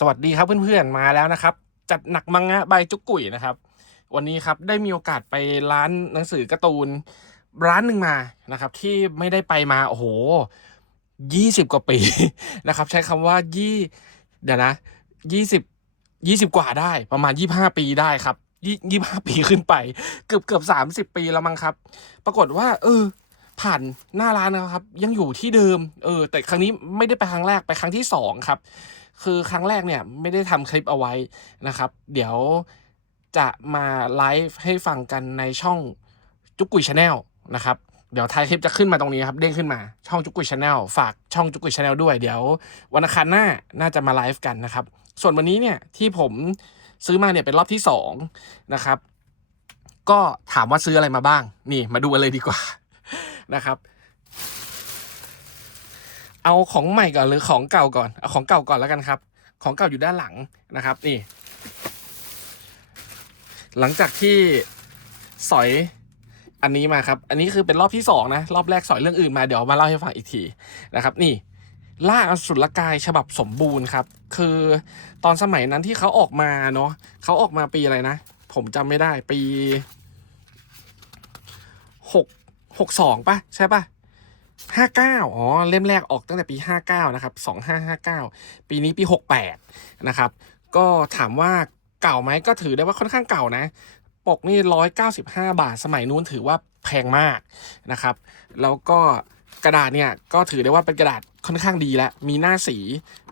สวัสดีครับเพื่อนๆมาแล้วนะครับ จัดหนักมังงะใบจุกกุ๋ยนะครับ วันนี้ครับได้มีโอกาสไปร้านหนังสือการ์ตูน ร้านหนึ่งมานะครับ ที่ไม่ได้ไปมาโอ้โหยี่สิบกว่าปีนะครับ ใช้คำว่ายี่เดี๋ยวนะยี่สิบยี่สิบกว่าได้ประมาณยี่ห้าปีได้ครับยี่ยี่ห้าปีขึ้นไป เกือบเกือบสามสิบปีแล้วมั้งครับ ปรากฏว่า เออ ผ่านหน้าร้านนะครับ ยังอยู่ที่เดิม เออ แต่ครั้งนี้ไม่ได้ไปครั้งแรกไปครั้งที่สองครับ คือครั้งแรกเนี่ยไม่ได้ทำคลิปเอาไว้นะครับ เดี๋ยวจะมาไลฟ์ให้ฟังกันในช่องจุกกุยชาแนลนะครับเดี๋ยวท้ายคลิปจะขึ้นมาตรงนี้ครับเด้งขึ้นมาช่องจุกกุยชาแนลฝากช่องจุกกุยชาแนลด้วยเดี๋ยววันอังคารหน้าน่าจะมาไลฟ์กันนะครับ ส่วนวันนี้เนี่ยที่ผมซื้อมาเนี่ยเป็นรอบที่สองนะครับ ก็ถามว่าซื้ออะไรมาบ้าง นี่มาดูกันเลยดีกว่านะครับ เอาของใหม่ก่อนหรือของเก่าก่อนเอาของเก่าก่อนแล้วกันครับ ของเก่าอยู่ด้านหลังนะครับนี่ หลังจากที่สอยอันนี้มาครับ อันนี้คือเป็นรอบที่สองนะ รอบแรกสอยเรื่องอื่นมาเดี๋ยวมาเล่าให้ฟังอีกทีนะครับ นี่ล่าอสุรกายฉบับสมบูรณ์ครับ คือตอนสมัยนั้นที่เขาออกมาเนาะเขาออกมาปีอะไรนะ ผมจำไม่ได้ปีหกหกสองป่ะ ใช่ป่ะ ห้าเก้าอ๋อ เล่มแรกออกตั้งแต่ปีห้าเก้านะครับสองห้าห้าเก้าปีนี้ปีหกแปดนะครับ ก็ถามว่าเก่าไหมก็ถือได้ว่าค่อนข้างเก่านะ ปกนี่ร้อยเก้าสิบห้าบาท สมัยนู้นถือว่าแพงมากนะครับ แล้วก็กระดาษเนี่ยก็ถือได้ว่าเป็นกระดาษค่อนข้างดีแล้ว มีหน้าสี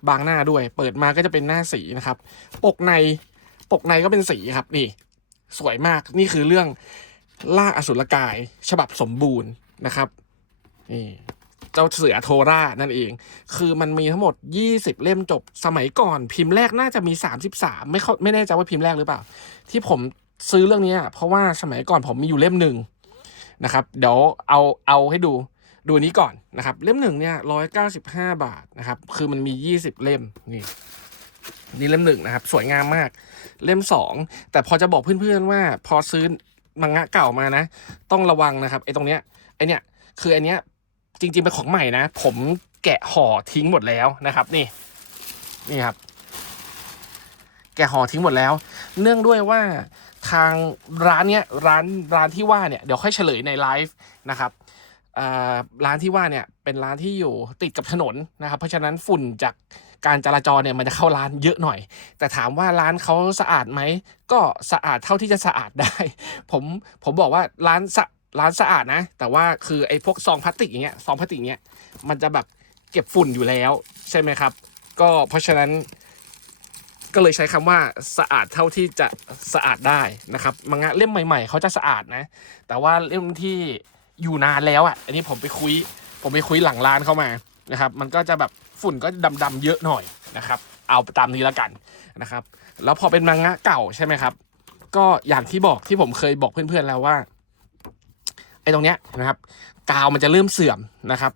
บางหน้าด้วย เปิดมาก็จะเป็นหน้าสีนะครับ ปกใน ปกในก็เป็นสีครับ นี่ สวยมาก นี่คือเรื่องล่าอสุรกาย ฉบับสมบูรณ์นะครับ นี่เจ้าเสือโทรานั่นเอง คือมันมีทั้งหมด 20 เล่มจบ สมัยก่อนพิมพ์แรกน่าจะมี 33 ไม่เข้าไม่แน่ใจว่าพิมพ์แรกหรือเปล่า ที่ผมซื้อเรื่องนี้อะเพราะว่าสมัยก่อนผมมีอยู่เล่มหนึ่งนะครับ เดี๋ยวเอาเอาให้ดูดูนี้ก่อนนะครับ เล่มหนึ่งเนี่ยร้อยเก้าสิบห้าบาทนะครับ คือมันมียี่สิบเล่มนี่นี่เล่มหนึ่งนะครับ สวยงามมาก เล่มสองแต่พอจะบอกเพื่อนๆว่า พอซื้อมังงะเก่ามานะ ต้องระวังนะครับไอ้ตรงเนี้ยไอเนี้ยคืออันเนี้ย จริงๆเป็นของใหม่นะ ผมแกะห่อทิ้งหมดแล้วนะครับนี่นี่ครับ แกะห่อทิ้งหมดแล้ว เนื่องด้วยว่าทางร้านเนี้ยร้านร้านที่ว่าเนี่ยเดี๋ยวค่อยเฉลยในไลฟ์นะครับอ่าร้านที่ว่าเนี่ยเป็นร้านที่อยู่ติดกับถนนนะครับ เพราะฉะนั้นฝุ่นจากการจราจรเนี่ยมันจะเข้าร้านเยอะหน่อย แต่ถามว่าร้านเขาสะอาดไหมก็สะอาดเท่าที่จะสะอาดได้ ผมผมบอกว่าร้านสะ ร้านสะอาดนะ แต่ว่าคือไอ้พวกซองพลาสติกอย่างเงี้ยซองพลาสติกเงี้ยมันจะแบบเก็บฝุ่นอยู่แล้ว ใช่ไหมครับ ก็เพราะฉะนั้นก็เลยใช้คำว่าสะอาดเท่าที่จะสะอาดได้นะครับมังงะเล่มใหม่ ๆเขาจะสะอาดนะ แต่ว่าเล่มที่อยู่นานแล้วอะ อันนี้ผมไปคุย ผมไปคุยหลังร้านเข้ามานะครับ มันก็จะแบบฝุ่นก็ดำๆเยอะหน่อยนะครับ เอาตามนี้แล้วกันนะครับ แล้วพอเป็นมังงะเก่าใช่ไหมครับ ก็อย่างที่บอกที่ผมเคยบอกเพื่อนๆแล้วว่า อ้ตรงเนี้ยนะครับกาวมันจะเริ่มเสื่อมนะครับ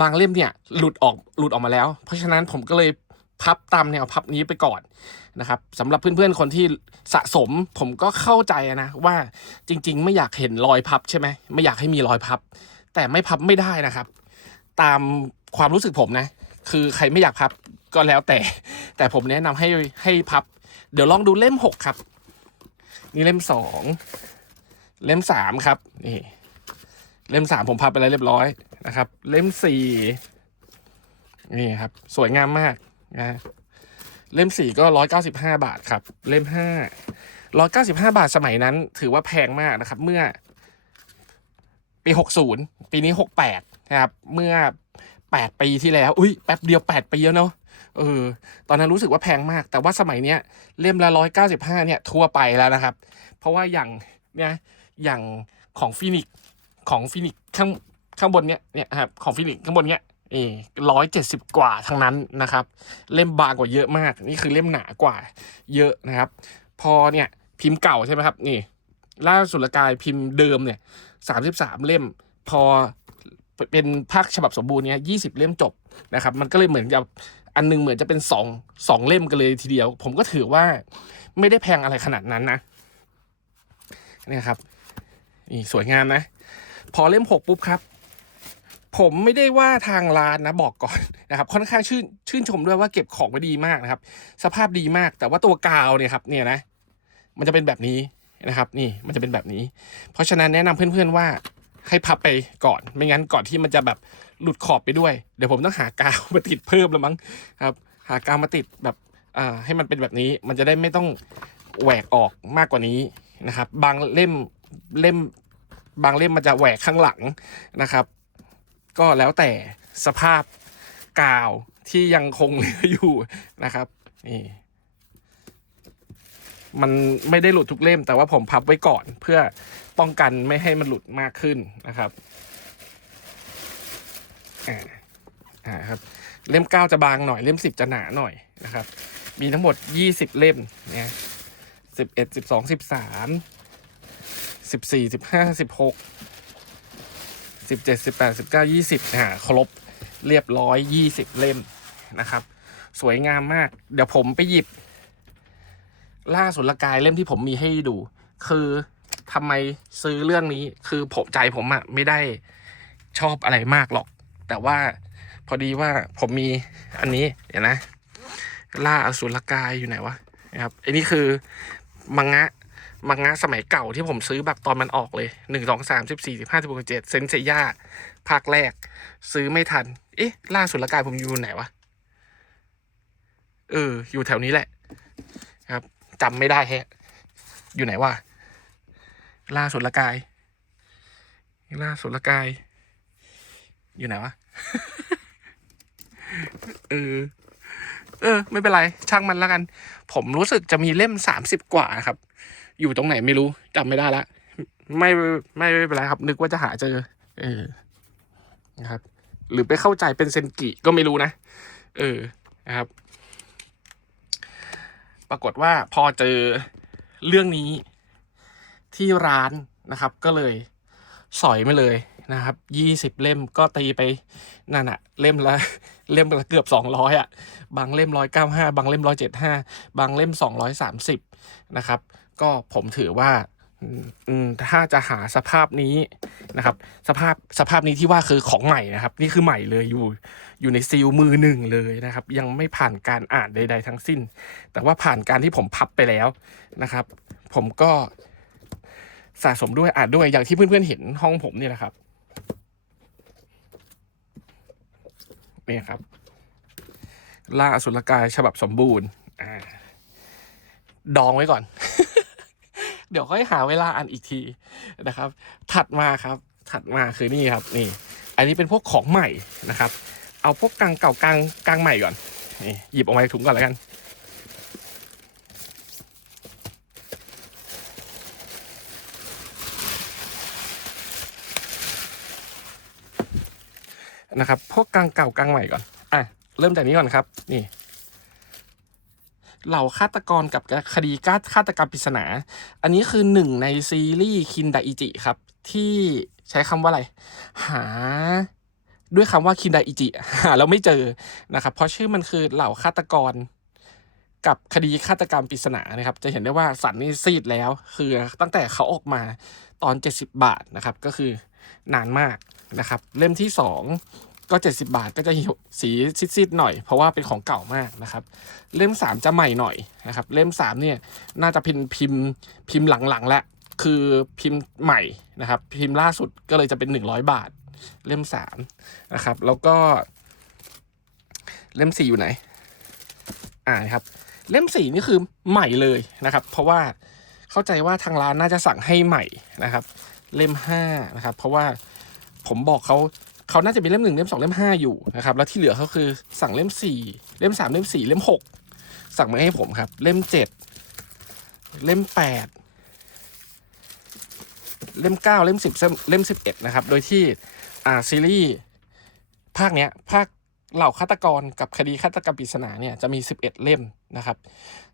บางเล่มเนี่ยหลุดออกหลุดออกมาแล้ว เพราะฉะนั้นผมก็เลยพับตามแนวพับนี้ไปก่อนนะครับสำหรับเพื่อนๆคนที่สะสมผมก็เข้าใจนะว่าจริง ๆ ไม่อยากเห็นรอยพับใช่ไหมไม่อยากให้มีรอยพับ แต่ไม่พับไม่ได้นะครับ ตามความรู้สึกผมนะ คือใครไม่อยากพับก็แล้วแต่ แต่ผมแนะนำให้ให้พับ เดี๋ยวลองดูเล่มหกครับ นี่เล่มสองเล่มสามครับนี่ เล่มสามผมพับไปแล้วเรียบร้อยนะครับ เล่มสี่นี่ครับ สวยงามมากนะเล่มสี่ก็ร้อยเก้าสิบห้าบาทครับ เล่มห้าร้อยเก้าสิบห้าบาทสมัยนั้น ถือว่าแพงมากนะครับ เมื่อ ปีหกศูนย์ปีนี้หกแปดนะครับ เมื่อแปดปีที่แล้ว อุ้ยแป๊บเดียวแปดปีแล้วเนาะเออ ตอนนั้นรู้สึกว่าแพงมาก แต่ว่าสมัยเนี้ยเล่มละร้อยเก้าสิบห้าเนี่ยทั่วไปแล้วนะครับ เพราะว่าอย่างเนี่ยอย่างของฟินิก ของฟินิกข้างข้างบนเนี้ยเนี่ยครับของฟินิกข้างบนเนี้ยเอร้อยเจ็ดสิบกว่าทั้งนั้นนะครับ เล่มบางกว่าเยอะมาก นี่คือเล่มหนากว่าเยอะนะครับ พอเนี่ยพิมพ์เก่าใช่ไหมครับนี่ล่าสุดกายพิมพ์เดิมเนี่ยสามสิบสามเล่ม พอเป็นภาคฉบับสมบูรณ์เนี้ยยี่สิบเล่มจบนะครับ มันก็เลยเหมือนกับอันหนึงเหมือนจะเป็นสองสองเล่มกันเลยทีเดียว ผมก็ถือว่าไม่ได้แพงอะไรขนาดนั้นนะนี่ครับนี่สวยงามนะ พอเล่มหกปุ๊บครับ ผมไม่ได้ว่าทางร้านนะบอกก่อนนะครับ ค่อนข้างชื่นชื่นชมด้วยว่าเก็บของไว้ดีมากนะครับ สภาพดีมากแต่ว่าตัวกาวเนี่ยครับเนี่ยนะ มันจะเป็นแบบนี้นะครับ นี่มันจะเป็นแบบนี้ เพราะฉะนั้นแนะนำเพื่อนๆว่าให้พับไปก่อน ไม่งั้นก่อนที่มันจะแบบหลุดขอบไปด้วย เดี๋ยวผมต้องหากาวมาติดเพิ่มแล้วมั้งครับ หากาวมาติดแบบอ่าให้มันเป็นแบบนี้ มันจะได้ไม่ต้องแหวกออกมากกว่านี้นะครับ บางเล่มเล่ม บางเล่มมันจะแหวกข้างหลังนะครับ ก็แล้วแต่สภาพกาวที่ยังคงเหลืออยู่นะครับนี่มันไม่ได้หลุดทุกเล่ม แต่ว่าผมพับไว้ก่อนเพื่อป้องกันไม่ให้มันหลุดมากขึ้นนะครับอ่าอ่าครับเล่มเก้าจะบางหน่อยเล่มสิบจะหนาหน่อยนะครับ มีทั้งหมดยี่สิบเล่มเนี่ยสิบเอ็ดสิบสองสิบสาม สิบสี่สิบห้าสิบหกสิบเจ็ดสิบแปดสิบเก้ายี่สิบอ่าครบเรียบร้อยยี่สิบเล่มนะครับ สวยงามมาก เดี๋ยวผมไปหยิบ ล่าสุดละกายเล่มที่ผมมีให้ดู คือทำไมซื้อเรื่องนี้คือผมใจผมอะไม่ได้ชอบอะไรมากหรอก แต่ว่าพอดีว่าผมมีอันนี้เดี๋ยวนะ ล่าอสุรกายอยู่ไหนวะนะครับอันนี้คือมังงะ มังงะสมัยเก่าที่ผมซื้อแบบตอนมันออกเลยหนึ่งสองสามสิบสี่สิบห้าสิบหกสิบเจ็ดเซนเซย่าภาคแรก ซื้อไม่ทัน เอ๊ะ ล่าสุรกายผมอยู่ไหนวะ เออ อยู่แถวนี้แหละ ครับจำไม่ได้แฮะ อยู่ไหนวะ ล่าสุรกาย ล่าสุรกาย อยู่ไหนวะ เออเออ ไม่เป็นไร ช่างมันแล้วกัน ผมรู้สึกจะมีเล่มสามสิบกว่าครับ อยู่ตรงไหนไม่รู้จำไม่ได้ละไม่ไม่ไม่เป็นไรครับ นึกว่าจะหาเจอ เออนะครับ หรือไปเข้าใจเป็นเซนกิก็ไม่รู้นะ เออนะครับ ปรากฏว่าพอเจอเรื่องนี้ที่ร้านนะครับ ก็เลยสอยมาเลยนะครับยี่สิบเล่มก็ตีไปนั่นอะเล่มละเล่มละเกือบสองร้อยอะบางเล่มร้อยเก้าห้าบางเล่มร้อยเจ็ดห้าบางเล่มสองร้อยสามสิบนะครับ ก็ผมถือว่าถ้าจะหาสภาพนี้นะครับ สภาพสภาพนี้ที่ว่าคือของใหม่นะครับ นี่คือใหม่เลยอยู่อยู่ในซีลมือหนึ่งเลยนะครับ ยังไม่ผ่านการอ่านใด ๆ ทั้งสิ้น แต่ว่าผ่านการที่ผมพับไปแล้วนะครับ ผมก็สะสมด้วยอ่านด้วยอย่างที่เพื่อนๆเห็นห้องผมนี่แหละครับนี่ครับล่าอสุรกายฉบับสมบูรณ์อดองไว้ก่อน เดี๋ยวค่อยหาเวลาอ่านอีกทีนะครับ ถัดมาครับ ถัดมาคือนี่ครับนี่ อันนี้เป็นพวกของใหม่นะครับ เอาพวกกลางเก่ากลางกลางใหม่ก่อนนี่หยิบออกมาจากถุงก่อนแล้วกัน นะครับ พวกกลางเก่ากลางใหม่ก่อนอะเริ่มจากนี้ก่อนครับ นี่ เหล่าฆาตกรกับคดีฆาตกรรมปริศนา อันนี้คือหนึ่งในซีรีส์คินไดอิจิครับ ที่ใช้คำว่าอะไร หาด้วยคำว่าคินไดอิจิหาแล้วไม่เจอนะครับ เพราะชื่อมันคือเหล่าฆาตกรกับคดีฆาตกรรมปริศนานะครับ จะเห็นได้ว่าสันนี่ซีดแล้ว คือตั้งแต่เขาออกมาตอน 70 บาทนะครับ ก็คือนานมากนะครับ เล่มที่ 2 ก็ 70 บาทก็จะสีซีดๆหน่อย เพราะว่าเป็นของเก่ามากนะครับ เล่ม 3 จะใหม่หน่อยนะครับ เล่ม 3 เนี่ยน่าจะเป็นพิมพ์พิมพ์หลังๆแล้วคือพิมพ์ใหม่นะครับ พิมพ์ล่าสุดก็เลยจะเป็น 100 บาท เล่ม 3 นะครับ แล้วก็ เล่ม 4 อยู่ไหน อ่าครับ เล่มสี่นี่คือใหม่เลยนะครับ เพราะว่าเข้าใจว่าทางร้านน่าจะสั่งให้ใหม่นะครับ เล่มห้านะครับ เพราะว่าผมบอกเขา เขาน่าจะมีเล่มหนึ่งเล่มสองเล่มห้าอยู่นะครับแล้วที่เหลือเขาคือสั่งเล่มสี่เล่มสามเล่มสี่เล่มหกสั่งมาให้ผมครับ เล่มเจ็ดเล่มแปดเล่มเก้าเล่มสิบเล่มสิบเอ็ดนะครับ โดยที่อ่าซีรีส์ภาคเนี้ยภาค เหล่าฆาตกรกับคดีฆาตกรรมปริศนาเนี่ยจะมี 11 เล่มนะครับ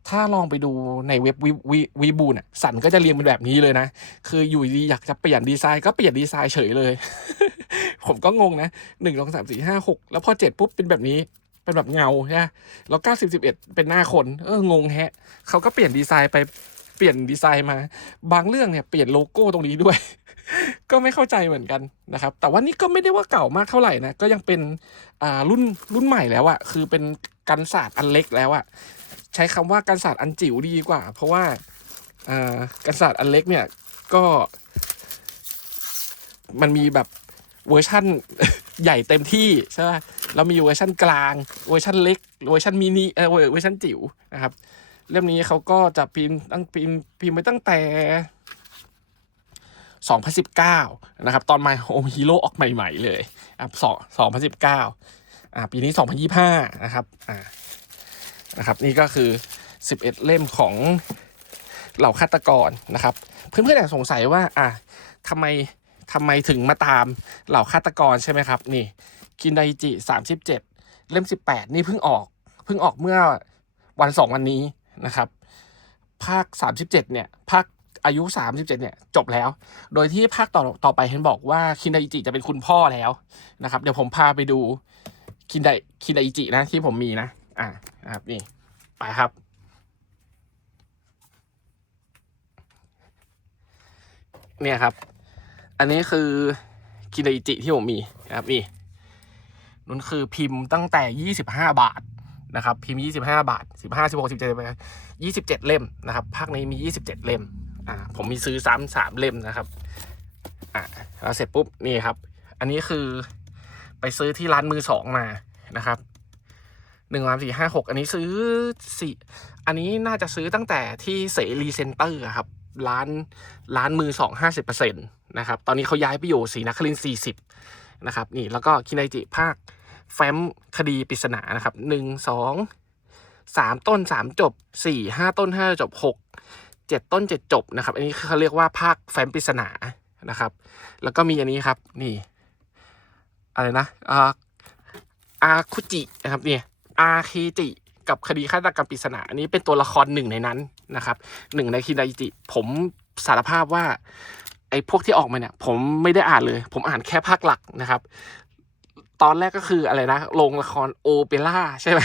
ถ้าลองไปดูในเว็บวิวิวีบูเนี่ยสันก็จะเรียงเป็นแบบนี้เลยนะ คืออยู่ดีอยากจะเปลี่ยนดีไซน์ก็เปลี่ยนดีไซน์เฉยเลย ผมก็งงนะหนึ่งสองสามสี่ห้าหกแล้วพอเจ็ดปุ๊บเป็นแบบนี้เป็นแบบเงาใช่ไหมแล้วเก้าสิบสิบเอ็ดเป็นหน้าคน เอองงแฮะ เขาก็เปลี่ยนดีไซน์ไป เปลี่ยนดีไซน์มา บางเรื่องเนี่ยเปลี่ยนโลโก้ตรงนี้ด้วย ก็ไม่เข้าใจเหมือนกันนะครับ แต่ว่านี่ก็ไม่ได้ว่าเก่ามากเท่าไหร่นะ ก็ยังเป็นอ่ารุ่นรุ่นใหม่แล้วอะคือเป็นกันศาสตร์อันเล็กแล้วอะใช้คำว่ากันศาสตร์อันจิ๋วดีกว่า เพราะว่าอ่ากันศาสตร์อันเล็กเนี่ยก็มันมีแบบเวอร์ชั่นใหญ่เต็มที่ใช่ไหมแล้วมีเวอร์ชั่นกลาง เวอร์ชั่นเล็ก เวอร์ชั่นมินิเออเวอร์ชันจิ๋วนะครับ เล่มนี้เขาก็จะพิมพ์ตั้งพิมพ์พิมพ์ไปตั้งแต่ 2019 นะครับ ตอน My Home Hero ออกใหม่ ๆ เลยครับสอง2019 อ่าปีนี้ 2025 นะครับ อ่านะครับ นี่ก็คือ 11 เล่มของเหล่าฆาตกรนะครับ เพื่อนๆอาจจะสงสัยว่า อะทำไมทำไมถึงมาตามเหล่าฆาตกรใช่ไหมครับ นี่ คินไดจิ 37 เล่ม 18 นี่เพิ่งออก เพิ่งออกเมื่อวันสองวันนี้ นะครับภาค 37 เนี่ยภาคอายุ 37 เนี่ยจบแล้ว โดยที่ภาคต่อต่อไปเห็นบอกว่าคินไดจิจะเป็นคุณพ่อแล้วนะครับ เดี๋ยวผมพาไปดูคินไดคินไดจินะที่ผมมีนะ อ่านะครับนี่ไปครับเนี่ยครับ อันนี้คือคินไดจิที่ผมมีนะครับนี่นั่นคือพิมพ์ตั้งแต่ 25 บาท นะครับพิมพ์ 25 บาท 15 16 17 27 เล่มนะครับภาคนี้มี 27 เล่มอ่าผมมีซื้อซ้ำสามเล่มนะครับอ่าแล้วเสร็จปุ๊บนี่ครับ อันนี้คือไปซื้อที่ร้านมือสองมานะครับหนึ่งสามสี่ห้าหกอันนี้ซื้อสี่อันนี้น่าจะซื้อตั้งแต่ที่เสรีเซ็นเตอร์ครับร้านร้านมือสองห้าสิบเปอร์เซ็นต์นะครับ ตอนนี้เขาย้ายไปอยู่ศรีนครินทร์สี่สิบนะครับ นี่แล้วก็คินไดจิภาค แฟ้มคดีปริศนานะครับหนึ่งสองสามต้นสามจบสี่ห้าต้นห้าจบหกเจ็ดต้นเจ็ดจบนะครับ อันนี้เขาเรียกว่าภาคแฟ้มปริศนานะครับ แล้วก็มีอันนี้ครับนี่อะไรนะอาอาคุจินะครับเนี่ยอาเคจิกับคดีฆาตกรรมปริศนาอันนี้เป็นตัวละครหนึ่งในนั้นนะครับหนึ่งในคินไดจิ ผมสารภาพว่าไอ้พวกที่ออกมาเนี่ย ผมไม่ได้อ่านเลย ผมอ่านแค่ภาคหลักนะครับ ตอนแรกก็คืออะไรนะโรงละครโอเปร่าใช่ไหม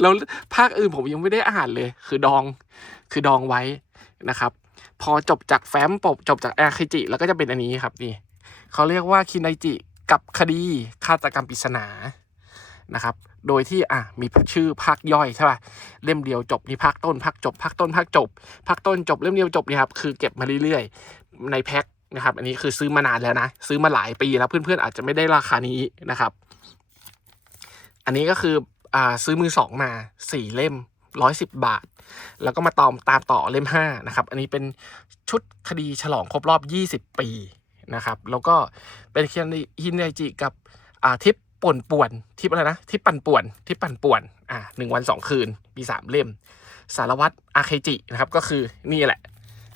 แล้วภาคอื่นผมยังไม่ได้อ่านเลย คือดองคือดองไว้นะครับ พอจบจากแฟ้มปบจบจากอาคิจิ แล้วก็จะเป็นอันนี้ครับนี่เขาเรียกว่าคินไดจิกับคดีฆาตกรรมปริศนานะครับ โดยที่อะมีชื่อภาคย่อยใช่ป่ะเล่มเดียวจบนี่ภาคต้นภาคจบภาคต้นภาคจบภาคต้นจบเล่มเดียวจบนี่ครับคือเก็บมาเรื่อยๆในแพ็ค นะครับ อันนี้คือซื้อมานานแล้วนะ ซื้อมาหลายปีแล้วเพื่อนๆอาจจะไม่ได้ราคานี้นะครับ อันนี้ก็คืออ่าซื้อมือสองมาสี่เล่มร้อยสิบบาท แล้วก็มาตอมตามต่อเล่มห้านะครับ อันนี้เป็นชุดคดีฉลองครบรอบยี่สิบปีนะครับ แล้วก็เป็นเคินฮินไดจิกับอ่าทิปป่วนป่วนทิปอะไรนะทิปปั่นป่วนทิปปั่นป่วนอ่าหนึ่งวันสองคืนมีสามเล่ม สารวัตรอาเคจินะครับ ก็คือนี่แหละ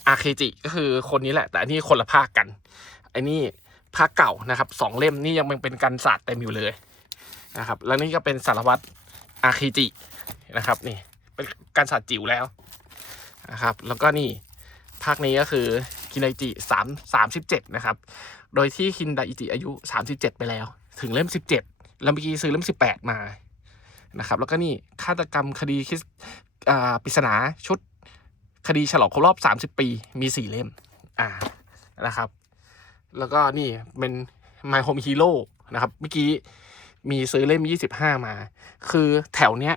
อาเคจิก็คือคนนี้แหละ แต่อันนี้คนละภาคกันไอ้นี่ภาคเก่านะครับสองเล่มนี่ยังเป็นกันศาสตร์เต็มอยู่เลยนะครับแล้วนี่ก็เป็นสารวัตรอาเคจินะครับนี่เป็นการศาสตร์จิ๋วแล้วนะครับแล้วก็นี่ภาคนี้ก็คือคินไดจิสามสามสิบเจ็ดนะครับ โดยที่คินไดจิอายุสามสิบเจ็ดไปแล้ว ถึงเล่มสิบเจ็ดแล้วเมื่อกี้ซื้อเล่มสิบแปดมานะครับ แล้วก็นี่ฆาตกรรมคดีคริสอ่าปริศนาชุด คดีฉลองครบรอบสามสิบปีมีสี่เล่ม อ่านะครับ แล้วก็นี่เป็น My Home Hero นะครับ เมื่อกี้มีซื้อเล่มยี่สิบห้ามา คือแถวเนี้ย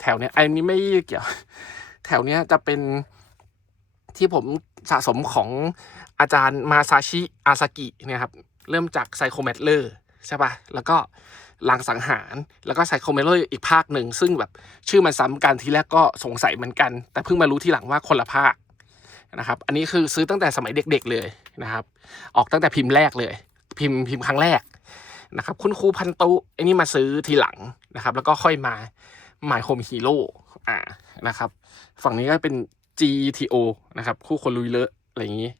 แถวเนี้ย อันนี้ไม่เกี่ยว แถวเนี้ยจะเป็นที่ผมสะสมของอาจารย์มาซาชิอาซากิเนี่ยครับ เริ่มจากไซโคเมตเลอร์ใช่ปะ่ะ แล้วก็ ลางสังหาร แล้วก็ไซโคเมตเลอร์อีกภาคหนึ่ง ซึ่งแบบชื่อมันซ้ำกันทีแรกก็สงสัยเหมือนกัน แต่เพิ่งมารู้ทีหลังว่าคนละภาคนะครับ อันนี้คือซื้อตั้งแต่สมัยเด็กๆเลยนะครับ ออกตั้งแต่พิมพ์แรกเลย พิมพ์พิมพ์ครั้งแรกนะครับ คุณครูพันตุไอ้นี่มาซื้อทีหลังนะครับ แล้วก็ค่อยมาหมายโฮมฮีโร่อ่านะครับ ฝั่งนี้ก็เป็น GTO นะครับ คู่คนลุยเลอะอะไรอย่างนี้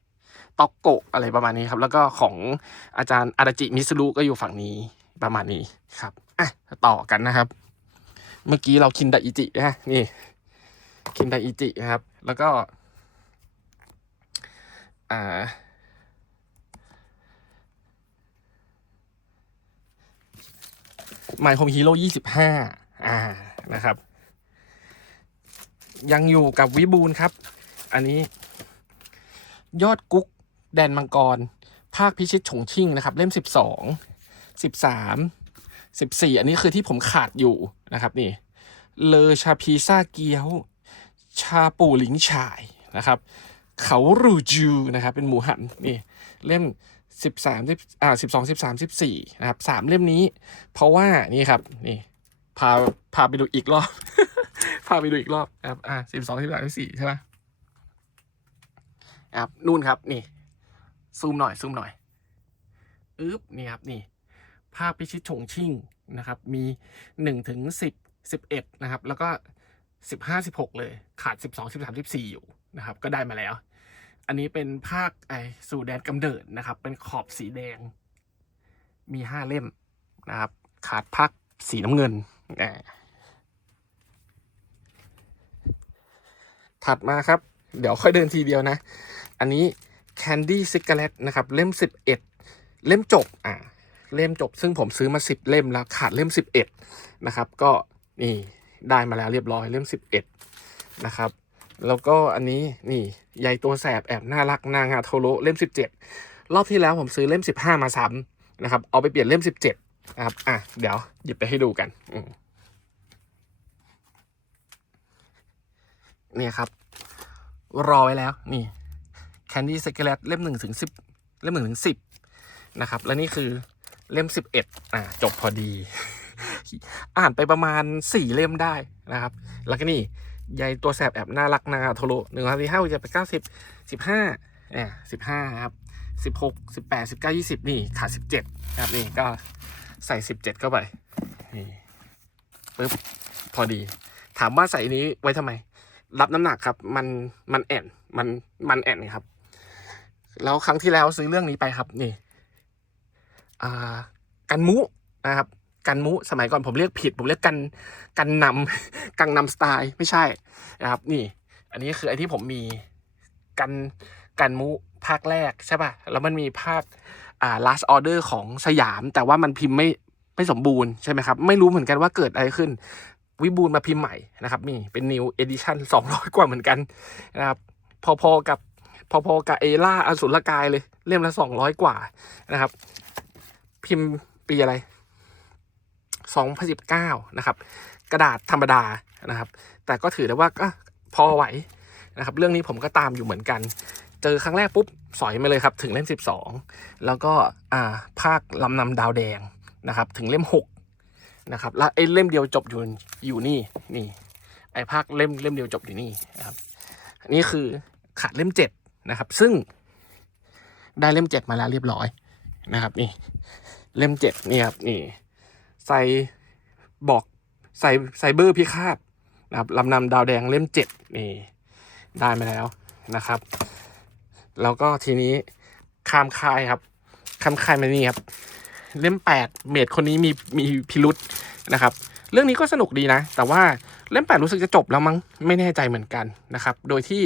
ตอกโกะอะไรประมาณนี้ครับ แล้วก็ของอาจารย์อาราจิมิสรุก็อยู่ฝั่งนี้ ประมาณนี้ครับอะต่อกันนะครับ เมื่อกี้เราคินไดอิจินะนี่คินไดอิจินะครับ แล้วก็ อ่า My Home Hero ยี่สิบห้าอ่านะครับ ยังอยู่กับวิบูลย์ครับ อันนี้ ยอดกุ๊กแดนมังกร ภาคพิชิตฉงชิ่งนะครับ เล่มสิบสอง สิบสามสิบสี่อันนี้คือที่ผมขาดอยู่นะครับนี่เลอชาพีซาเกียวชาปูหลิงฉายนะครับ เขารูจูนะครับเป็นหมูหันนี่เล่มสิบสามสิบอ่าสิบสองสิบสามสิบสี่นะครับสามเล่มนี้ เพราะว่านี่ครับนี่พาพาไปดูอีกรอบ พาไปดูอีกรอบครับอ่าสิบสองสิบสามสิบสี่ใช่ไหมครับนู่นครับนี่ ซูมหน่อยซูมหน่อยอึ๊บนี่ครับนี่ ภาพพิชิตฉงชิ่งนะครับ มีหนึ่งถึงสิบสิบเอ็ดนะครับ แล้วก็สิบห้าสิบหกเลย ขาดสิบสองสิบสามสิบสี่อยู่นะครับ ก็ได้มาแล้ว อันนี้เป็นภาคไอสู่แดนกำเนิดนะครับ เป็นขอบสีแดง มีห้าเล่มนะครับ ขาดภาคสีน้ำเงินอ่าถัดมาครับ เดี๋ยวค่อยเดินทีเดียวนะ อันนี้ Candy Cigarette นะครับ เล่ม 11 เล่มจบ อ่า เล่มจบ ซึ่งผมซื้อมา 10 เล่มแล้วขาดเล่ม 11 นะครับ ก็นี่ได้มาแล้วเรียบร้อยเล่ม 11 นะครับ แล้วก็อันนี้นี่ใยตัวแสบแอบน่ารักนางาโทโรเล่ม 17 รอบที่แล้วผมซื้อเล่ม 15 มาซ้ำนะครับ เอาไปเปลี่ยนเล่ม 17 นะครับ อะเดี๋ยวหยิบไปให้ดูกันเนี่ยครับ รอไว้แล้วนี่ Candy c i g a r e t เล่มหนึ่งถึงสิบเล่มหนึ่งถึงสิบนะครับ และนี่คือ เล่มสิบเอ็ดอ่าจบพอดี อ่านไปประมาณสี่เล่มได้นะครับ แล้วก็นี่ใยตัวแสบแอบน่ารักนาโทโรหนึ่งพันสี่ห้าจะไปเก้าสิบสิบห้าเนี่ยสิบห้าครับสิบหกสิบแปดสิบเก้ายี่สิบนี่ขาดสิบเจ็ดนะครับนี่ก็ใส่สิบเจ็ดเข้าไปนี่ปึ๊บพอดี ถามว่าใส่นี้ไว้ทำไม รับน้ำหนักครับ มันมันแอนมันมันแอนครับ แล้วครั้งที่แล้วซื้อเรื่องนี้ไปครับนี่ กันมุนะครับกันมุสมัยก่อนผมเรียกผิด ผมเรียกกันกันนำกังนำสไตล์ไม่ใช่นะครับ นี่ อันนี้คือไอที่ผมมีกันกันมุภาคแรกใช่ป่ะ แล้วมันมีภาคอ่า last order ของสยาม แต่ว่ามันพิมพ์ไม่ไม่สมบูรณ์ใช่ไหมครับ ไม่รู้เหมือนกันว่าเกิดอะไรขึ้น วิบูลมาพิมพ์ใหม่นะครับนี่เป็น new edition 200 กว่าเหมือนกันนะครับ พอๆกับพอๆกับเอล่าอสุรกายเลยเล่มละ200 กว่านะครับ พิมพ์ปีอะไร 2019 นะครับ กระดาษธรรมดานะครับ แต่ก็ถือได้ว่าก็พอไหวนะครับ เรื่องนี้ผมก็ตามอยู่เหมือนกัน เจอครั้งแรกปุ๊บสอยมาเลยครับ ถึงเล่ม 12 แล้วก็อ่าภาคลำนำดาวแดงนะครับ ถึงเล่ม 6 นะครับ แล้วไอ้เล่มเดียวจบอยู่อยู่นี่นี่ ไอ้ภาคเล่มเล่มเดียวจบอยู่นี่นะครับนนี้คือขาดเล่ม 7 นะครับ ซึ่งได้เล่ม 7 มาแล้วเรียบร้อย นะครับ นี่ เล่ม7นี่ครับนี่ ใส่บอกใส่ไซเบอร์พิฆาตนะครับลำนำดาวแดงเล่ม7นี่ได้มาแล้วนะครับ แล้วก็ทีนี้ข้ามค่ายครับข้ามค่ายมานี่ครับ เล่ม8เมดคนนี้มีมีพิรุษนะครับ เรื่องนี้ก็สนุกดีนะ แต่ว่าเล่ม8รู้สึกจะจบแล้วมั้งไม่แน่ใจเหมือนกันนะครับ โดยที่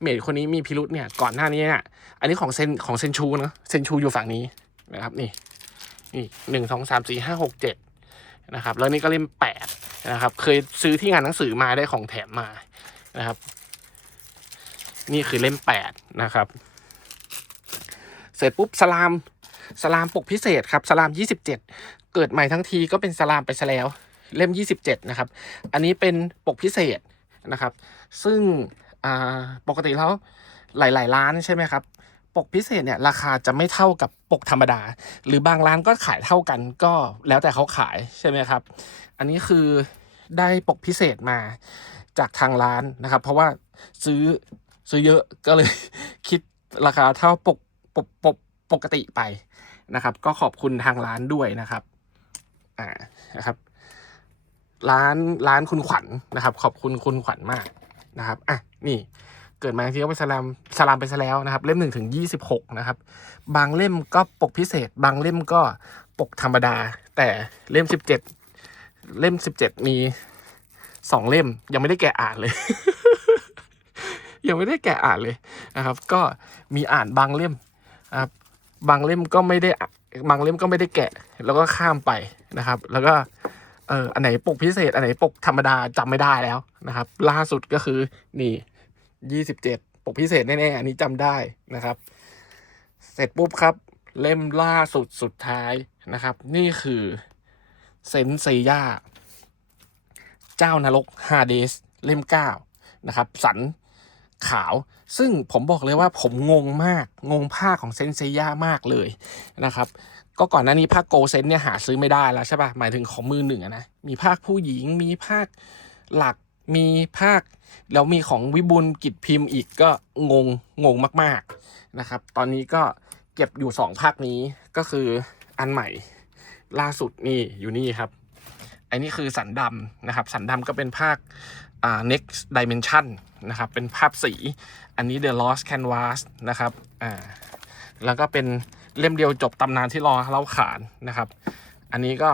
เมดคนนี้มีพิรุษเนี่ยก่อนหน้านี้เนี่ยอันนี้ของเซนของเซนชูนะเซนชูอยู่ฝั่งนี้นะครับนี่นี่หนึ่งสองสามสี่ห้าหกเจ็ดนะครับแล้วนี่ก็เล่มแปดนะครับ เคยซื้อที่งานหนังสือมาได้ของแถมมานะครับ นี่คือเล่มแปดนะครับ เสร็จปุ๊บสลามสลามปกพิเศษครับสลามยี่สิบเจ็ดเกิดใหม่ทั้งทีก็เป็นสลามไปซะแล้ว เล่มยี่สิบเจ็ดนะครับ อันนี้เป็นปกพิเศษนะครับ ซึ่ง อ่าปกติแล้วหลาย ๆ ร้านใช่ไหมครับ ปกพิเศษเนี่ยราคาจะไม่เท่ากับปกธรรมดา หรือบางร้านก็ขายเท่ากันก็แล้วแต่เขาขายใช่ไหมครับ อันนี้คือได้ปกพิเศษมาจากทางร้านนะครับ เพราะว่าซื้อซื้อเยอะก็เลยคิดราคาเท่าปกปกปกปกติไปนะครับ ก็ขอบคุณทางร้านด้วยนะครับอ่านะครับ ร้านร้านคุณขวัญนะครับ ขอบคุณคุณขวัญมากนะครับอะ นี่เกิดมาที่ก็ไปสลามสลามไปซะแล้วนะครับ เล่มหนึ่งถึงยี่สิบหกนะครับ บางเล่มก็ปกพิเศษ บางเล่มก็ปกธรรมดา แต่เล่มสิบเจ็ดเล่มสิบเจ็ดมีสองเล่ม ยังไม่ได้แกะอ่านเลย ยังไม่ได้แกะอ่านเลยนะครับ ก็มีอ่านบางเล่มนะครับ บางเล่มก็ไม่ได้บางเล่มก็ไม่ได้แกะ แล้วก็ข้ามไปนะครับ แล้วก็เอออันไหนปกพิเศษ อันไหนปกธรรมดาจำไม่ได้แล้วนะครับ ล่าสุดก็คือนี่ ยี่สิบเจ็ดปกพิเศษแน่ๆอันนี้จำได้นะครับ เสร็จปุ๊บครับ เล่มล่าสุดสุดท้ายนะครับ นี่คือเซนเซย่าเจ้านรกฮาเดสเล่มเก้านะครับ สันขาว ซึ่งผมบอกเลยว่าผมงงมาก งงภาคของเซนเซย่ามากเลยนะครับ ก็ก่อนหน้านี้ภาคโกเซนเนี่ยหาซื้อไม่ได้แล้วใช่ปะ่ะ หมายถึงของมือหนึ่งนะ มีภาคผู้หญิง มีภาคหลัก มีภาคแล้วมีของวิบุลกิจพิมพ์อีกก็งงงงมาก ๆนะครับ ตอนนี้ก็เก็บอยู่สองภาคนี้ก็คืออันใหม่ล่าสุดนี่อยู่นี่ครับ อันนี้คือสันดำนะครับ สันดำก็เป็นภาคอ่า next dimension นะครับ เป็นภาพสี อันนี้ the lost canvas นะครับอ่าแล้วก็เป็นเล่มเดียวจบตำนานที่รอเล่าขานนะครับ อันนี้ก็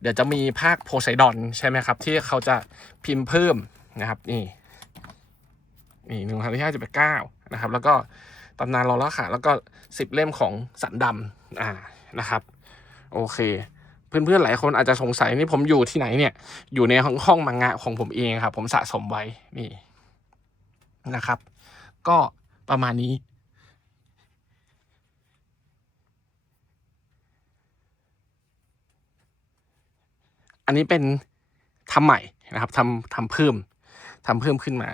เดี๋ยวจะมีภาคโพไซดอนใช่ไหมครับ ที่เขาจะพิมพ์เพิ่ม นะครับ นี่นี่หนึ่งพันที่ห้าสิบเก้านะครับ แล้วก็ตำนานรอเล่าขานแล้วก็สิบเล่มของสันดำอ่านะครับ โอเค เพื่อนๆหลายคนอาจจะสงสัยนี่ผมอยู่ที่ไหนเนี่ย อยู่ในห้องห้องมังงะของผมเองครับ ผมสะสมไว้นี่นะครับ ก็ประมาณนี้อันนี้เป็นทำใหม่นะครับทำทำเพิ่ม ทำเพิ่มขึ้นมา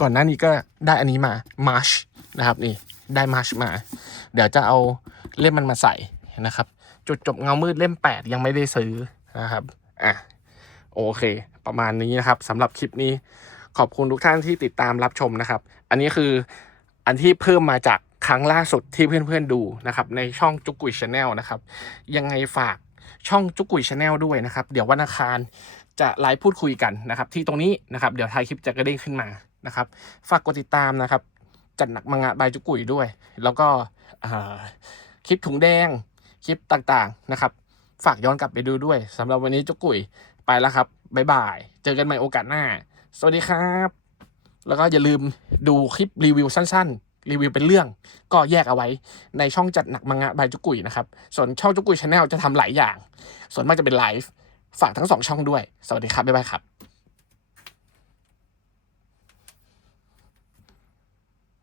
ก่อนหน้านี้ก็ได้อันนี้มา March นะครับนี่ได้ March มา เดี๋ยวจะเอาเล่มมันมาใส่นะครับ จุดจบเงามืดเล่ม 8 ยังไม่ได้ซื้อนะครับอะโอเค ประมาณนี้นะครับสำหรับคลิปนี้ขอบคุณทุกท่านที่ติดตามรับชมนะครับ อันนี้คืออันที่เพิ่มมาจากครั้งล่าสุดที่เพื่อนๆดูนะครับ ในช่องจุกกุยชาแนลนะครับ ยังไงฝากช่องจุกกุยชาแนลด้วยนะครับ เดี๋ยววันอังคาร จะไลฟ์พูดคุยกันนะครับ ที่ตรงนี้นะครับ เดี๋ยวท้ายคลิปจะกระเด้งขึ้นมานะครับ ฝากกดติดตามนะครับ จัดหนักมังงะบายจุกุยด้วย แล้วก็คลิปถุงแดงคลิปต่างๆนะครับ ฝากย้อนกลับไปดูด้วยสำหรับวันนี้จุกุยไปแล้วครับบ๊ายบาย เจอกันใหม่โอกาสหน้า สวัสดีครับ แล้วก็อย่าลืมดูคลิปรีวิวสั้น ๆ รีวิวเป็นเรื่อง ก็แยกเอาไว้ในช่องจัดหนักมังงะบายจุกุยนะครับ ส่วนช่องจุกุยชาแนลจะทำหลายอย่าง ส่วนมากจะเป็นไลฟ์ ฝากทั้งสองช่องด้วย สวัสดีครับ บ๊ายบายครับ